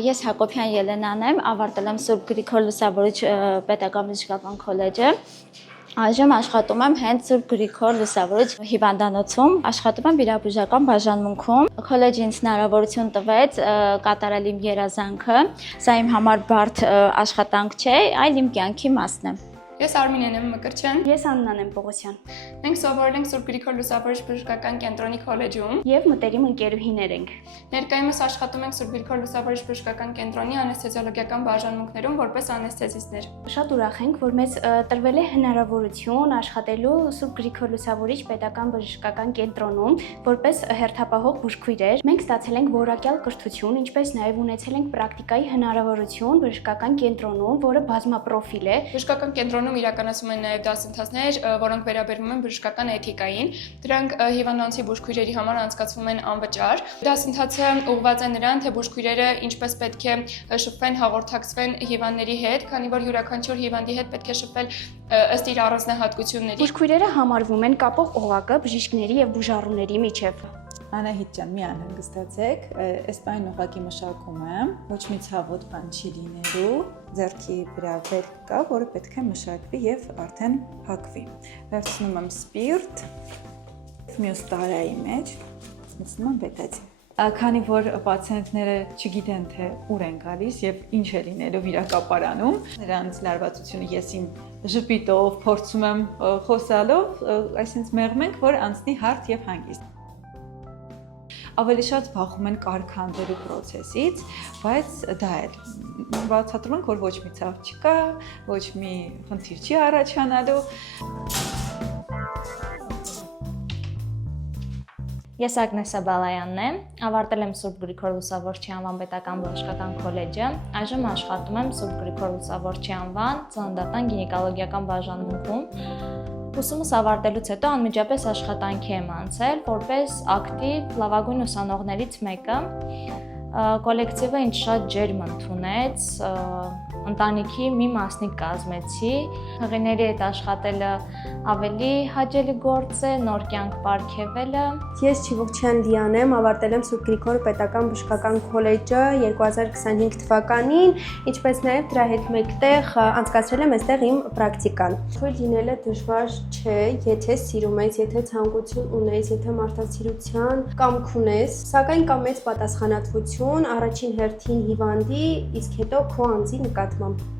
Ես Հակոբյան Ելենան եմ, ավարտել եմ Սուրբ Գրիգոր Լուսավորիչ պետական բժշկական քոլեջը։ Այժմ աշխատում եմ հենց Սուրբ Գրիգոր Լուսավորիչ հիվանդանոցում, աշխատում եմ վիրաբուժական բաժանմունքում։ Քոլեջը ինձ հնարավորություն տվեց կատարել իմ երազանքը։ Սա իմ համար բարդ աշխատանք չէ, այլ իմ կյանքի մասն է։ Ես Արմինեն եմ Մկրտչյան։ Ես Աննան եմ Պողոսյան։ Մենք սովորել ենք Սուրբ Գրիգոր Լուսավորիչ բժշկական կենտրոնի քոլեջում Եվ մտերիմ ընկերուհիներ ենք։ Ներկայումս աշխատում ենք Սուրբ Գրիգոր Լուսավորիչ բժշկական կենտրոնի անեսթեզիոլոգիական բաժանմունքներում որպես անեսթեզիստներ։ Շատ ուրախ ենք, որ մեզ տրվել է հնարավորություն աշխատելու Սուրբ Գրիգոր Լուսավորիչ պետական բժշկական կենտրոնում որպես հերթապահող բուժքույրեր։ Մենք ստացել ենք որակյալ կրթություն, ինչպես նաև ունեցել ենք պրակտիկայի հնարավորություն բժշկական կենտրոնում, որը բազմապրոֆիլ է։ Բժշկական կենտրոնում իրականացում են նաև դասընթացներ, որոնք վերաբերվում են բժշկական էթիկային։ Դրանք հիվանդանոցի բուժքույրերի համար անցկացվում են անվճար։ Դասընթացը ուղղված է նրան, թե բուժքույրերը ինչպես պետք է շփվեն, հաղորդակցվեն հիվանդների հետ, քանի որ յուրաքանչյուր հիվանդի հետ պետք է շփվել ըստ իր առանձնահատկությունների։ Բուժքույրերը համարվում են կապող օղակը բժիշկների եւ բուժառուների միջև։ Անահիտ ջան, մի անհանգստացեք, այս բանն ուղղակի մշակում եմ, ոչ մի ցավոտ բան չի լինելու, ձեռքի վրա վերք կա, որը պետք է մշակվի եւ արդեն փակվի։ Վերցնում եմ սպիրտ, մյուս տարայի մեջ, մտցնում եմ բետադին։ Քանի որ պացիենտները չգիտեն թե ուր են գալիս եւ ինչ է լինելու վիրակապարանում, նրանց լարվածությունը ես իմ ժպիտով փորձում եմ խոսալով, այսինքն մեղմ ենք, որ անցնի հարթ եւ հանգիստ։ Ավելի շատ զբաղվում են կարգանդելու process-ից, բայց դա էլ բացատրում ենք, որ ոչ մի ցավ չկա, ոչ մի խնդիր չի առաջանալու։ Ես Ագնեսա Բալայանն եմ, ավարտել եմ Սուրբ Գրիգոր Լուսավորչի անվան պետական բժշկական քոլեջը, այժմ աշխատում եմ Սուրբ Գրիգոր Լուսավորչի անվան ծննդատան գինեկոլոգիական բաժանմունքում։ Ուսումս ավարտելուց հետո անմիջապես աշխատանքի եմ անցել որպես ակտիվ լավագույն ուսանողներից մեկը։ Կոլեկտիվը ինձ շատ ջերմ ընդունեց, ընտանիքի մի մասնիկ կազմեցի, հղիների հետ աշխատելը ավելի հաճելի գործ է, նոր կյանք պարգևելը։ Ես Չիվուկչյան Լիան եմ, ավարտել եմ Սուրբ Գրիգոր պետական բժշկական քոլեջը 2025 թվականին, ինչպես նաև դրա հետ մեկտեղ անցկացրել եմ այստեղ իմ պրակտիկան։ Թույլ լինելը դժվար չէ, եթե սիրում ես, եթե ցանկություն ունես, եթե մարդասիրության կամք ունես, սակայն կա մեծ պատասխանատվություն առաջին հերթին հիվանդի, իսկ հետո քո անձի նկատմամբ։